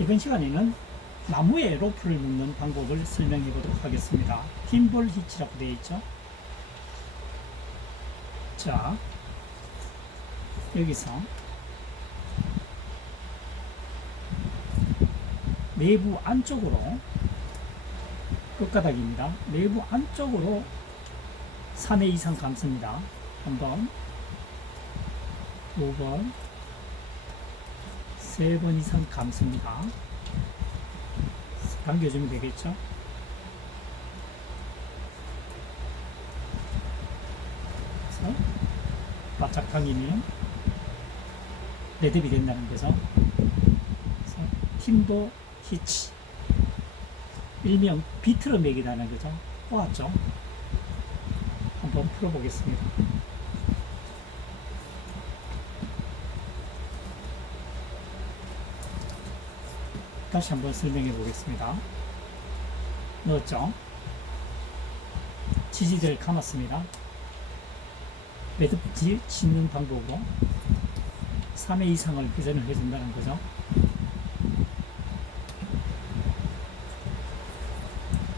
이번 시간에는 나무에 로프를 묶는 방법을 설명해 보도록 하겠습니다. 핀볼 히치라고 되어 있죠. 자, 여기서 내부 안쪽으로 끝가닥입니다. 내부 안쪽으로 3회 이상 감습니다. 한 번, 두 번, 세 번 이상 감습니다. 당겨주면 되겠죠? 그래서 바짝 당기면 매듭이 된다는 거죠. 그래서 팀도 히치 일명 비트로 매기다는 거죠. 꼬았죠? 한번 풀어보겠습니다. 다시 한번 설명해 보겠습니다. 넣었죠? 지지대를 감았습니다. 매듭 지- 짓는 방법으로 3회 이상을 회전을 해준다는 거죠.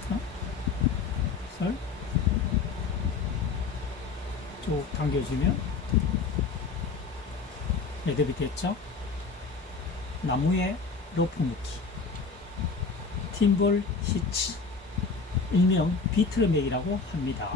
자, 설. 쭉 당겨주면 매듭이 됐죠? 나무에 로프 묶기 팀볼 히치 일명 비트럼맥이라고 합니다.